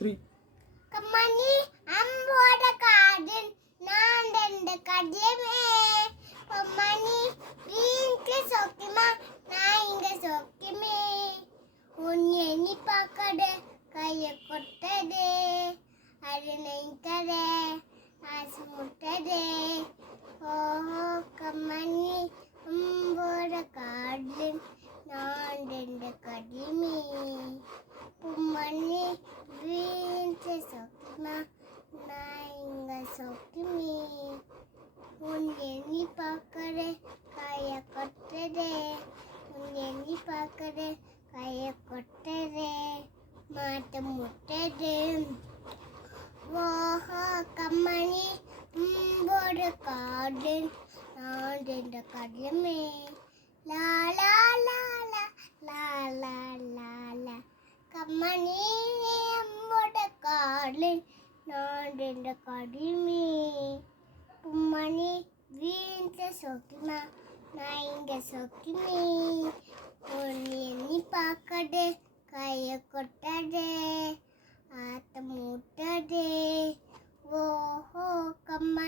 Three. கம்மணி அம்போட garden நான் ரெண்டு கடியமே கம்மணி வீட்டுல சொக்கிமா நான் இங்க சொக்கிமே உன் எண்ணி பார்க்கட கைய கொட்டதே அது நெய்ததே ஆசு முட்டதே ஓஹோ கம்மணி அம்போட கார்டன் நான் ரெண்டு கடியமே உம்மணி வீட்டு சொக்கிமா நான் இங்க சொக்கிமே உன் எண்ணி பார்க்கற கைய கொட்டதே உன் எண்ணி பார்க்கற கைய கொட்டதே மாட்ட முட்டதே ஓஹோ கம்மணி உம்போட கார்டன் நான் ரெண்டு கடியமே லா லா லா லா லா லா லா லா கம்மணி அம்போட கார்டன் நான் ரெண்டு கடியமே உம்மணி வீட்டு சொக்கிமா நான் இங்க சொக்கிமே உன் எண்ணி பார்க்கடே கைய கொட்டதே ஆத்த முட்டதே ஓஹோ கம்மணி